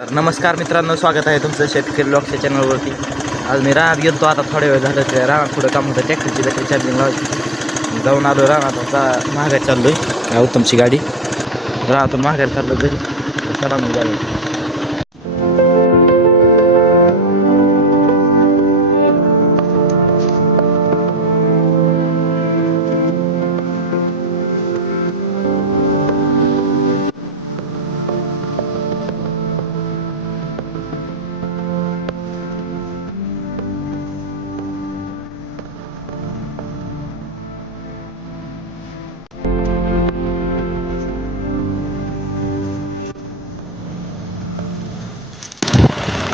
तर नमस्कार मित्रांनो, स्वागत आहे तुमचं शेतकरी ब्लॉगच्या चॅनलवरती। आज मी रानात गेलो आता थोड्या वेळ झालं ते रानात थोडं काम होतं, ट्रॅक्टरची बॅटरी चार्जिंग लावायची। जाऊन आलो रानात, आता माघारी चाललोय। उत्तमची गाडी रानातून माघारी चाललो घरी। चला मग जाऊया।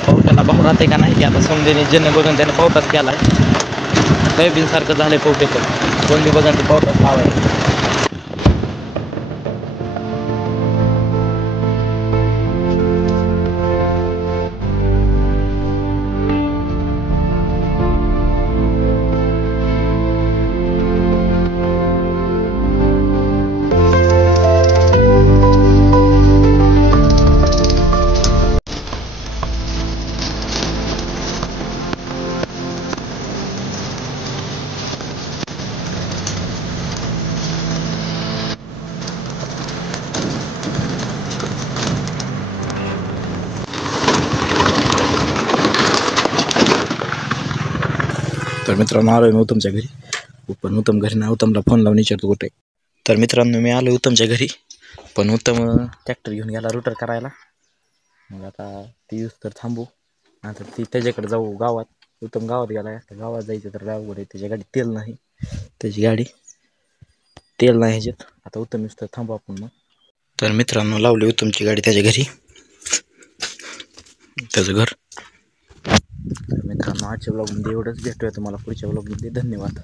पावट्याला भाव राहते का नाही की आता समजेने ज्यांनी बघून त्याने पावटाच केला आहे। सोयाबीनसारखं झालंय पावटे, पण कोणती बघून ते पावटाच लावायचं। तर मित्रांनो, आलोय मी उत्तमच्या घरी। पण उत्तम घरी नाही, उत्तमला फोन लावून विचारतो कुठे। तर मित्रांनो, मी आलो उत्तमच्या घरी, पण उत्तम ट्रॅक्टर घेऊन गेला रोटर करायला। मग आता ती यूज तर थांबू, आता ती त्याच्याकडे जाऊ गावात। उत्तम गावात गेला, गावात जायचं तर गावाकडे त्याच्या गाडी तेल नाही, त्याची गाडी तेल नाही ह्याच्यात। आता उत्तम यूज तर थांबू आपण मग। तर मित्रांनो, लावली उत्तमची गाडी त्याच्या घरी, त्याचं घर। तर मित्रांनो, आजच्या ब्लॉगमध्ये एवढंच, भेटूया तुम्हाला पुढच्या ब्लॉगमध्ये। धन्यवाद।